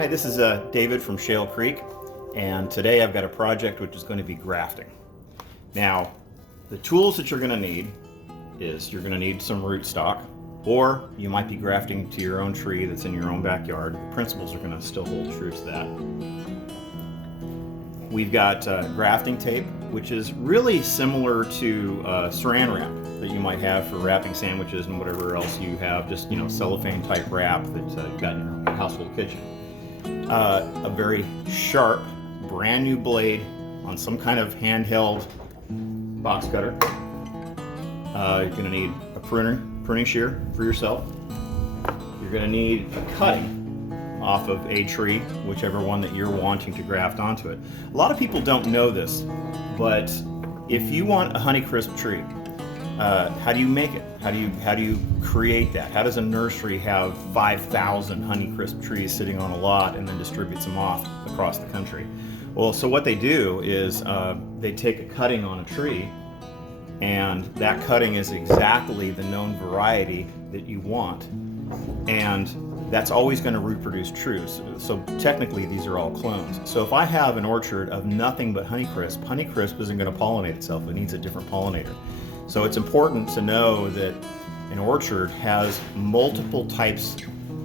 Hi, this is David from Shale Creek, and today I've got a project which is going to be grafting. Now, the tools that you're going to need is you're going to need some rootstock, or you might be grafting to your own tree that's in your own backyard. The principles are going to still hold true to that. We've got grafting tape, which is really similar to saran wrap that you might have for wrapping sandwiches and whatever else you have, just cellophane type wrap that you've got in your household kitchen. A very sharp, brand new blade on some kind of handheld box cutter. You're going to need a pruning shear for yourself. You're going to need a cutting off of a tree, whichever one that you're wanting to graft onto it. A lot of people don't know this, but if you want a Honeycrisp tree, how do you make it? How do you create that? How does a nursery have 5,000 Honeycrisp trees sitting on a lot and then distributes them off across the country? Well, so what they do is they take a cutting on a tree, and that cutting is exactly the known variety that you want, and that's always going to reproduce true. So technically these are all clones. So if I have an orchard of nothing but Honeycrisp isn't going to pollinate itself. It needs a different pollinator. So it's important to know that an orchard has multiple types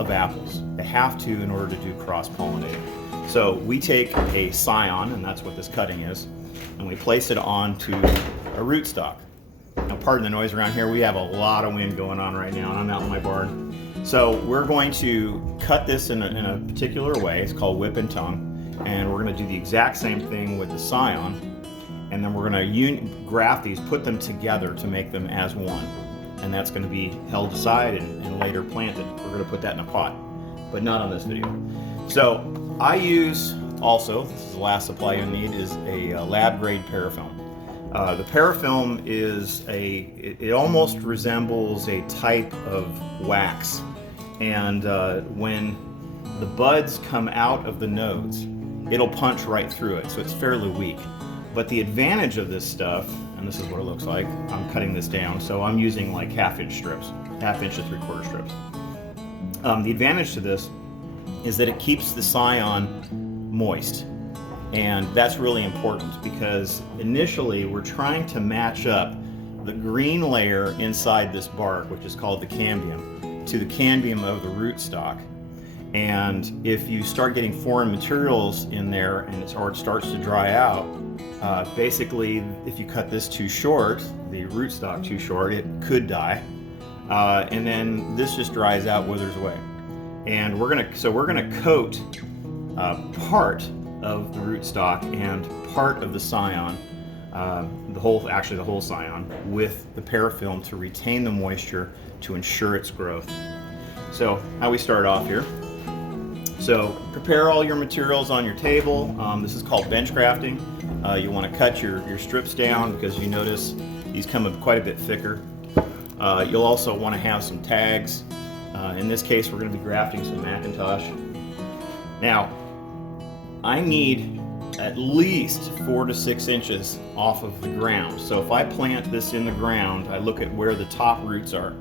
of apples. They have to in order to do cross-pollinating. So we take a scion, and that's what this cutting is, and we place it onto a rootstock. Now, pardon the noise around here. We have a lot of wind going on right now, and I'm out in my barn. So we're going to cut this in a particular way. It's called whip and tongue, and we're going to do the exact same thing with the scion, and then we're going to graft these, put them together to make them as one, and that's going to be held aside and later planted. We're going to put that in a pot, but not on this video. So I use also, this is the last supply you need, is a lab grade parafilm. The parafilm is it almost resembles a type of wax, and when the buds come out of the nodes, it'll punch right through it, so it's fairly weak. But the advantage of this stuff, and this is what it looks like, I'm cutting this down, so I'm using like half-inch strips, half-inch to three-quarter strips. The advantage to this is that it keeps the scion moist. And that's really important because initially we're trying to match up the green layer inside this bark, which is called the cambium, to the cambium of the rootstock. And if you start getting foreign materials in there and it starts to dry out, basically if you cut this too short, the rootstock too short, it could die. And then this just dries out, withers away. And we're gonna coat part of the rootstock and part of the scion, the whole scion, with the parafilm to retain the moisture to ensure its growth. So how we start off here. So prepare all your materials on your table. This is called bench grafting. You want to cut your strips down because you notice these come quite a bit thicker. You'll also want to have some tags. In this case, we're going to be grafting some Macintosh. Now, I need at least 4 to 6 inches off of the ground. So if I plant this in the ground, I look at where the top roots are.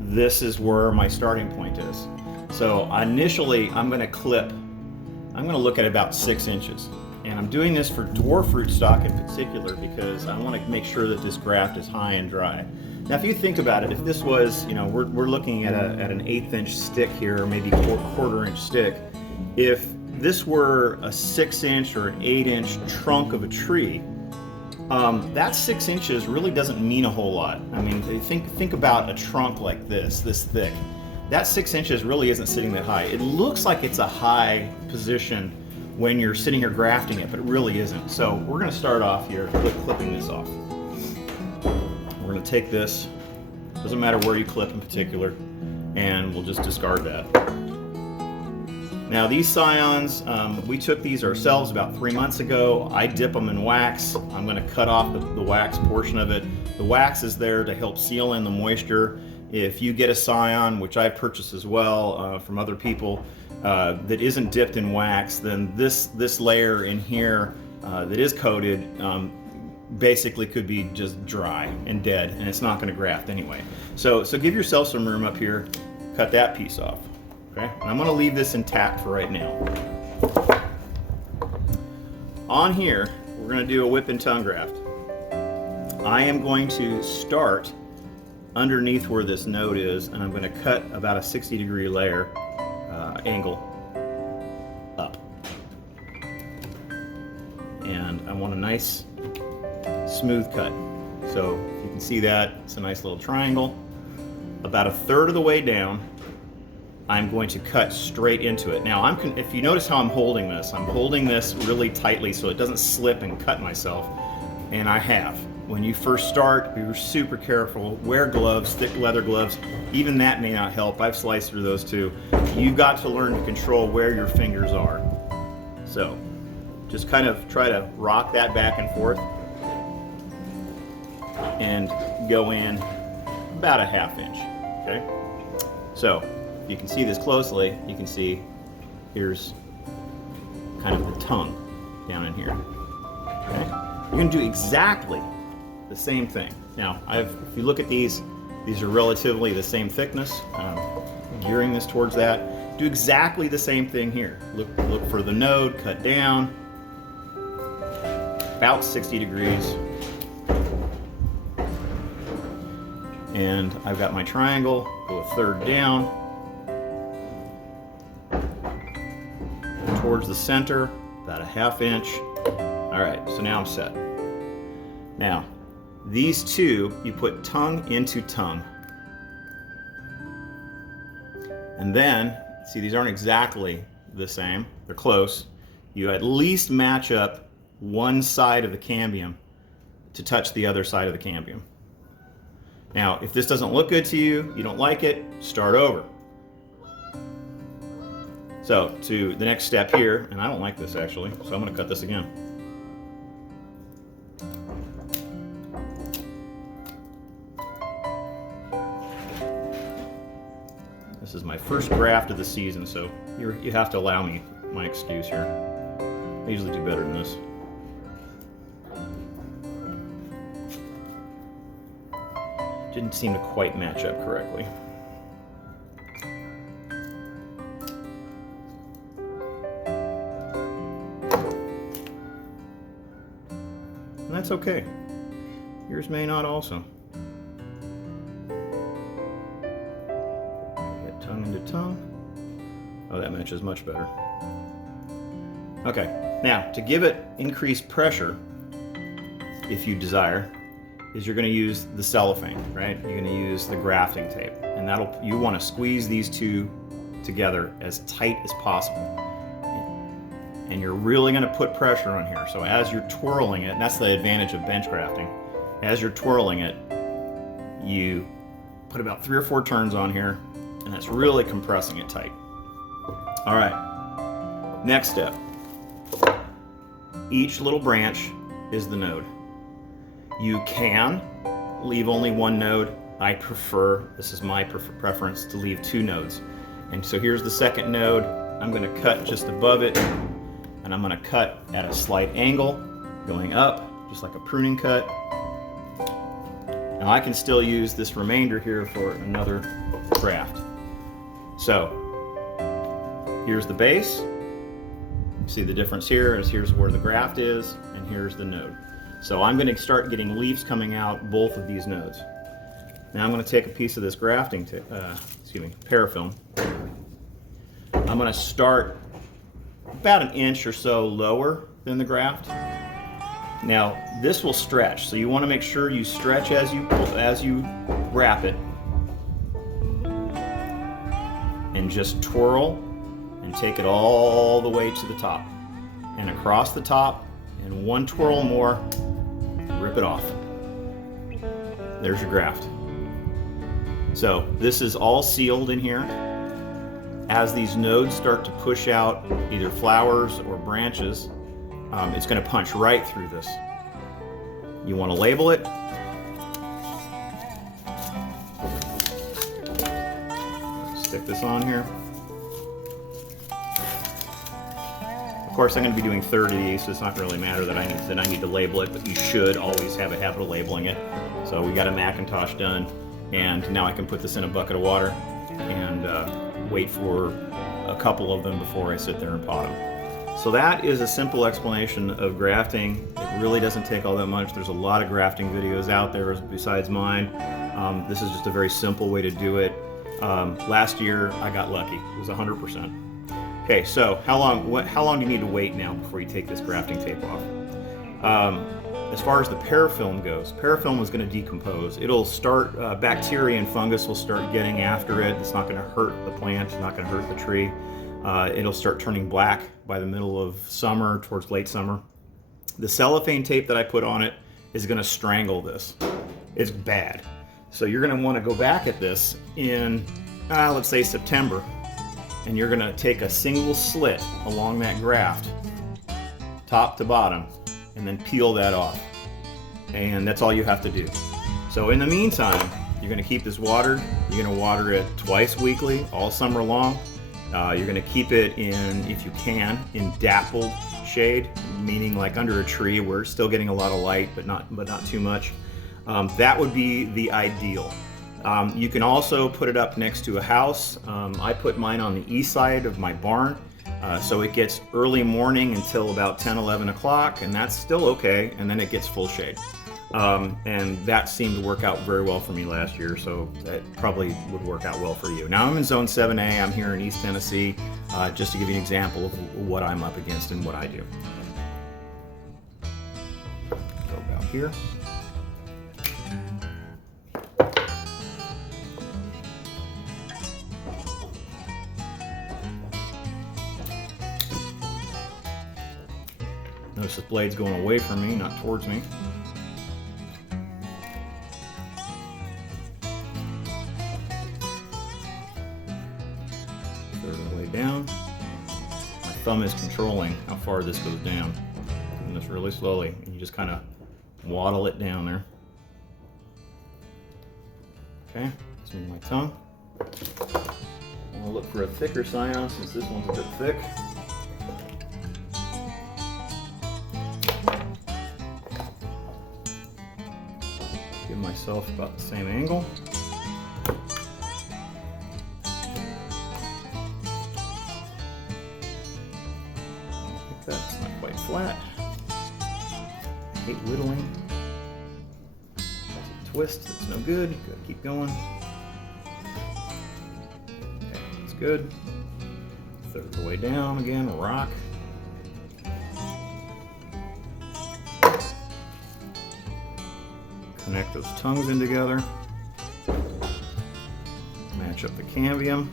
This is where my starting point is. So initially, I'm going to look at about 6 inches. And I'm doing this for dwarf rootstock in particular because I want to make sure that this graft is high and dry. Now, if you think about it, if this was, we're looking at an 1/8 inch stick here, or maybe quarter inch stick. If this were a 6 inch or an 8 inch trunk of a tree, that 6 inches really doesn't mean a whole lot. I mean, think about a trunk like this thick. That 6 inches really isn't sitting that high. It looks like it's a high position when you're sitting here grafting it, but it really isn't. So we're going to start off here clipping this off. We're going to take this, doesn't matter where you clip in particular, and we'll just discard that. Now these scions, we took these ourselves about 3 months ago. I dip them in wax. I'm going to cut off the wax portion of it. The wax is there to help seal in the moisture. If you get a scion, which I've purchased as well from other people, that isn't dipped in wax, then this layer in here that is coated basically could be just dry and dead, and it's not going to graft anyway. So give yourself some room up here. Cut that piece off. Okay, and I'm going to leave this intact for right now. On here, we're going to do a whip and tongue graft. I am going to start underneath where this node is, and I'm going to cut about a 60-degree layer angle up. And I want a nice smooth cut. So if you can see that, it's a nice little triangle. About a third of the way down, I'm going to cut straight into it. Now, if you notice how I'm holding this really tightly so it doesn't slip and cut myself, and I have. When you first start, be super careful. Wear gloves, thick leather gloves. Even that may not help. I've sliced through those too. You've got to learn to control where your fingers are. So, just kind of try to rock that back and forth and go in about a ½ inch, okay? So, if you can see this closely, you can see here's kind of the tongue down in here, okay? You're gonna do exactly the same thing. Now, if you look at these are relatively the same thickness. Gearing this towards that. Do exactly the same thing here. Look for the node, cut down, about 60 degrees. And I've got my triangle, go a third down, towards the center, about a ½ inch. All right, so now I'm set. Now, these two, you put tongue into tongue. And then, see, these aren't exactly the same, they're close. You at least match up one side of the cambium to touch the other side of the cambium. Now, if this doesn't look good to you, you don't like it, start over. So, to the next step here, and I don't like this actually, so I'm going to cut this again. This is my first graft of the season, so you have to allow me my excuse here. I usually do better than this. Didn't seem to quite match up correctly. And that's okay. Yours may not also. Get tongue into tongue. Oh, that matches much better. Okay, now to give it increased pressure, if you desire, is you're going to use the cellophane, right? You're going to use the grafting tape, and you want to squeeze these two together as tight as possible. And you're really going to put pressure on here. So as you're twirling it, and that's the advantage of bench grafting, as you're twirling it, you put about 3 or 4 turns on here, and that's really compressing it tight. All right, next step. Each little branch is the node. You can leave only one node. I prefer, this is my preference, to leave 2 nodes. And so here's the second node. I'm going to cut just above it, and I'm going to cut at a slight angle, going up, just like a pruning cut. Now I can still use this remainder here for another graft. So here's the base. See the difference here is here's where the graft is, and here's the node. So I'm going to start getting leaves coming out both of these nodes. Now I'm going to take a piece of this grafting, parafilm. I'm going to start about an inch or so lower than the graft. Now this will stretch, so you want to make sure you stretch as you wrap it, and just twirl and take it all the way to the top and across the top, and one twirl more, rip it off. There's your graft. So this is all sealed in here. As these nodes start to push out either flowers or branches, it's going to punch right through this. You want to label it. Stick this on here. Of course, I'm going to be doing 30 of these, so it's not going to really matter that I need to label it, but you should always have a habit of labeling it. So we got a Macintosh done, and now I can put this in a bucket of water and wait for a couple of them before I sit there and pot them. So that is a simple explanation of grafting. It really doesn't take all that much. There's a lot of grafting videos out there besides mine. This is just a very simple way to do it. Last year I got lucky. It was 100%. Okay, so how long do you need to wait now before you take this grafting tape off? As far as the parafilm goes, parafilm is going to decompose. It'll start, bacteria and fungus will start getting after it. It's not going to hurt the plant, it's not going to hurt the tree. It'll start turning black by the middle of summer, towards late summer. The cellophane tape that I put on it is going to strangle this. It's bad. So you're going to want to go back at this in, let's say September, and you're going to take a single slit along that graft, top to bottom, and then peel that off. And that's all you have to do. So in the meantime, you're going to keep this watered. You're going to water it twice weekly, all summer long. You're going to keep it in, if you can, in dappled shade, meaning like under a tree where it's still getting a lot of light, but not too much. That would be the ideal. You can also put it up next to a house. I put mine on the east side of my barn, so it gets early morning until about 10, 11 o'clock, and that's still okay, and then it gets full shade. And that seemed to work out very well for me last year, so that probably would work out well for you. Now I'm in Zone 7A, I'm here in East Tennessee, just to give you an example of what I'm up against and what I do. Go about here. Notice the blade's going away from me, not towards me. Third of the way down. My thumb is controlling how far this goes down. Doing this really slowly, and you just kind of waddle it down there. Okay, let's move my tongue. I'll look for a thicker scion since this one's a bit thick. Give myself about the same angle. Like that, it's not quite flat. I hate whittling. That's a twist, that's no good. Gotta keep going. Okay, that's good. Third of the way down again, rock. Connect those tongues in together. Match up the cambium.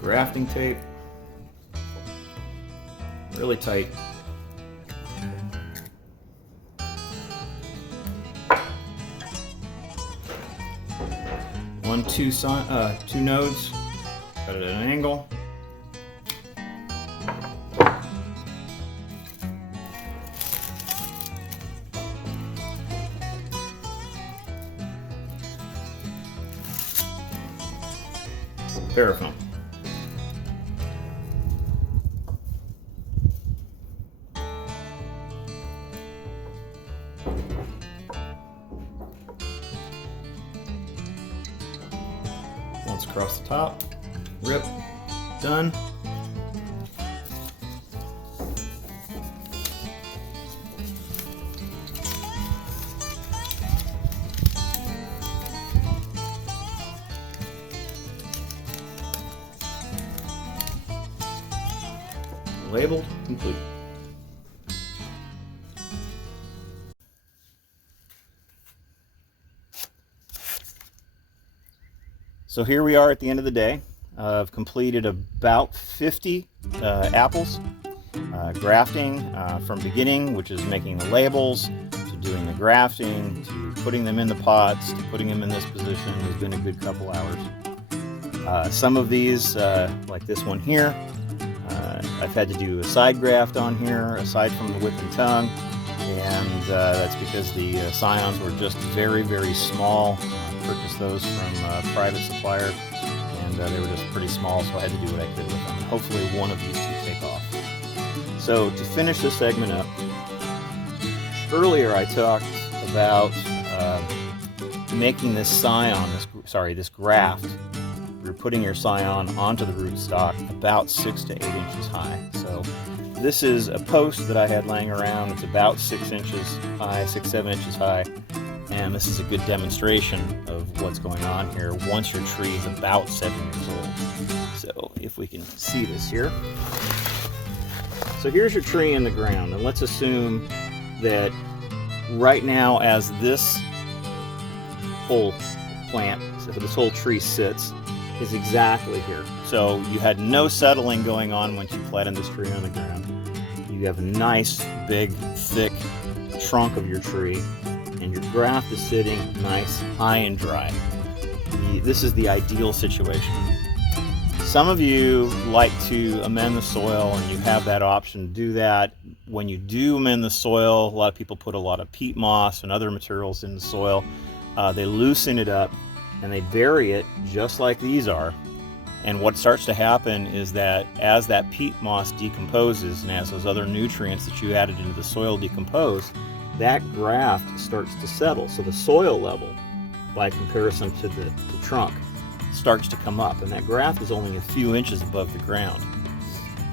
Grafting tape. Really tight. Two nodes. Cut it at an angle. Parafilm. Once across the top, rip, done. Labeled, complete. So here we are at the end of the day. I've completed about 50 apples, grafting from beginning, which is making the labels, to doing the grafting, to putting them in the pots, to putting them in this position. Has been a good couple hours. Some of these, like this one here, I've had to do a side graft on here, aside from the whip and tongue, and that's because the scions were just very, very small. Purchased those from a private supplier, and they were just pretty small, so I had to do what I could with them. Hopefully one of these two take off. So to finish this segment up, earlier I talked about making this scion, this graft. You're putting your scion onto the rootstock about 6 to 8 inches high. So this is a post that I had laying around. It's about 6 inches high, 6-7 inches high. And this is a good demonstration of what's going on here once your tree is about 7 years old. So if we can see this here. So here's your tree in the ground, and let's assume that right now as this whole plant, so this whole tree sits, is exactly here. So you had no settling going on once you planted this tree on the ground. You have a nice, big, thick trunk of your tree, and your graft is sitting nice, high and dry. This is the ideal situation. Some of you like to amend the soil, and you have that option to do that. When you do amend the soil, a lot of people put a lot of peat moss and other materials in the soil. They loosen it up and they bury it just like these are. And what starts to happen is that as that peat moss decomposes and as those other nutrients that you added into the soil decompose, that graft starts to settle. So the soil level, by comparison to the trunk, starts to come up, and that graft is only a few inches above the ground.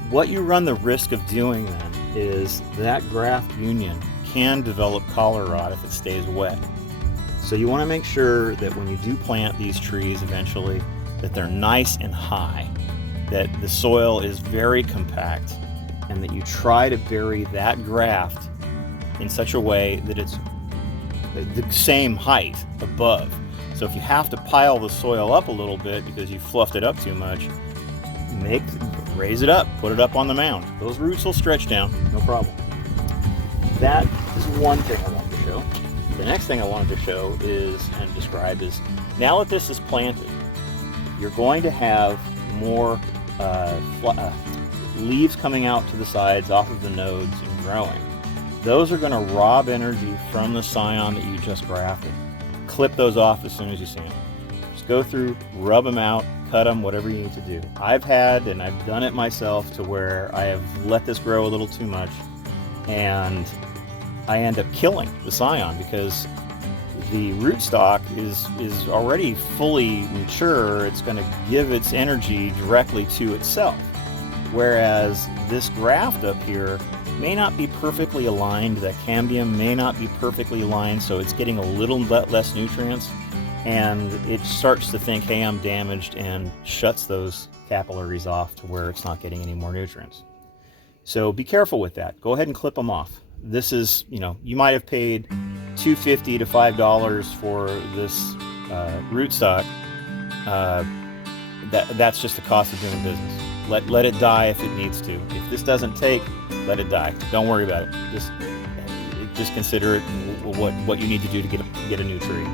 What you run the risk of doing then is that graft union can develop collar rot if it stays wet. So you want to make sure that when you do plant these trees eventually, that they're nice and high, that the soil is very compact, and that you try to bury that graft in such a way that it's the same height above. So if you have to pile the soil up a little bit because you fluffed it up too much, raise it up, put it up on the mound. Those roots will stretch down, no problem. That is one thing I wanted to show. The next thing I wanted to show and describe is, now that this is planted, you're going to have more leaves coming out to the sides off of the nodes and growing. Those are going to rob energy from the scion that you just grafted. Clip those off as soon as you see them. Just go through, rub them out, cut them, whatever you need to do. I've done it myself to where I have let this grow a little too much, and I end up killing the scion because the rootstock is already fully mature. It's going to give its energy directly to itself. Whereas this graft up here may not be perfectly aligned. That cambium may not be perfectly aligned, so it's getting a little bit less nutrients, and it starts to think, hey, I'm damaged, and shuts those capillaries off to where it's not getting any more nutrients. So be careful with that. Go ahead and clip them off. This is, you might have paid $2.50 to $5 for this rootstock. That's just the cost of doing business. Let it die if it needs to. If this doesn't take, let it die. Don't worry about it. Just consider it what you need to do to get a new tree.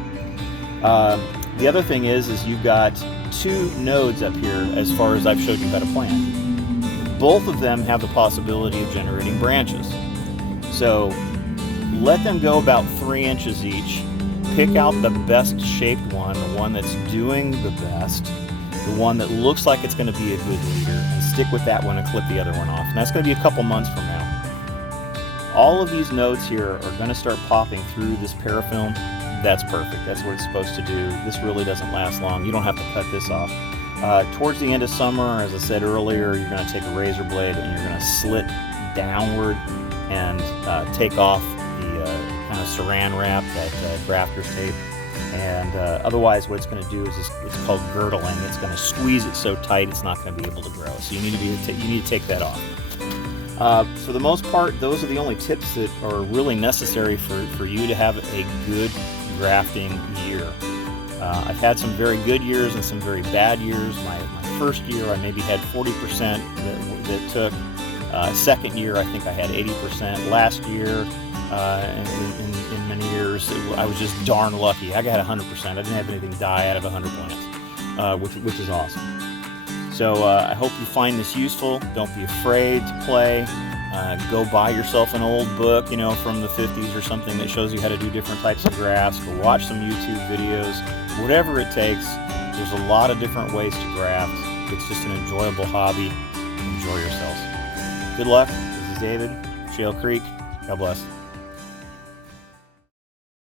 The other thing is you've got 2 nodes up here as far as I've showed you how to plant. Both of them have the possibility of generating branches. So let them go about 3 inches each. Pick out the best shaped one, the one that's doing the best, the one that looks like it's going to be a good leader, and stick with that one and clip the other one off. And that's going to be a couple months from now. All of these nodes here are going to start popping through this parafilm. That's perfect. That's what it's supposed to do. This really doesn't last long. You don't have to cut this off. Towards the end of summer, as I said earlier, you're going to take a razor blade and you're going to slit downward and take off the kind of saran wrap, that grafter's tape. And otherwise what it's going to do is it's called girdling. It's going to squeeze it so tight it's not going to be able to grow. So you need to take that off. For the most part, those are the only tips that are really necessary for you to have a good grafting year. I've had some very good years and some very bad years. My first year I maybe had 40% that took. Second year I think I had 80%. Last year, in many years, I was just darn lucky. I got 100%. I didn't have anything die out of 100 plants, which is awesome. So I hope you find this useful. Don't be afraid to play. Go buy yourself an old book, from the 50s or something that shows you how to do different types of grafts. Go watch some YouTube videos. Whatever it takes. There's a lot of different ways to graft. It's just an enjoyable hobby. Enjoy yourselves. Good luck. This is David, Shale Creek. God bless.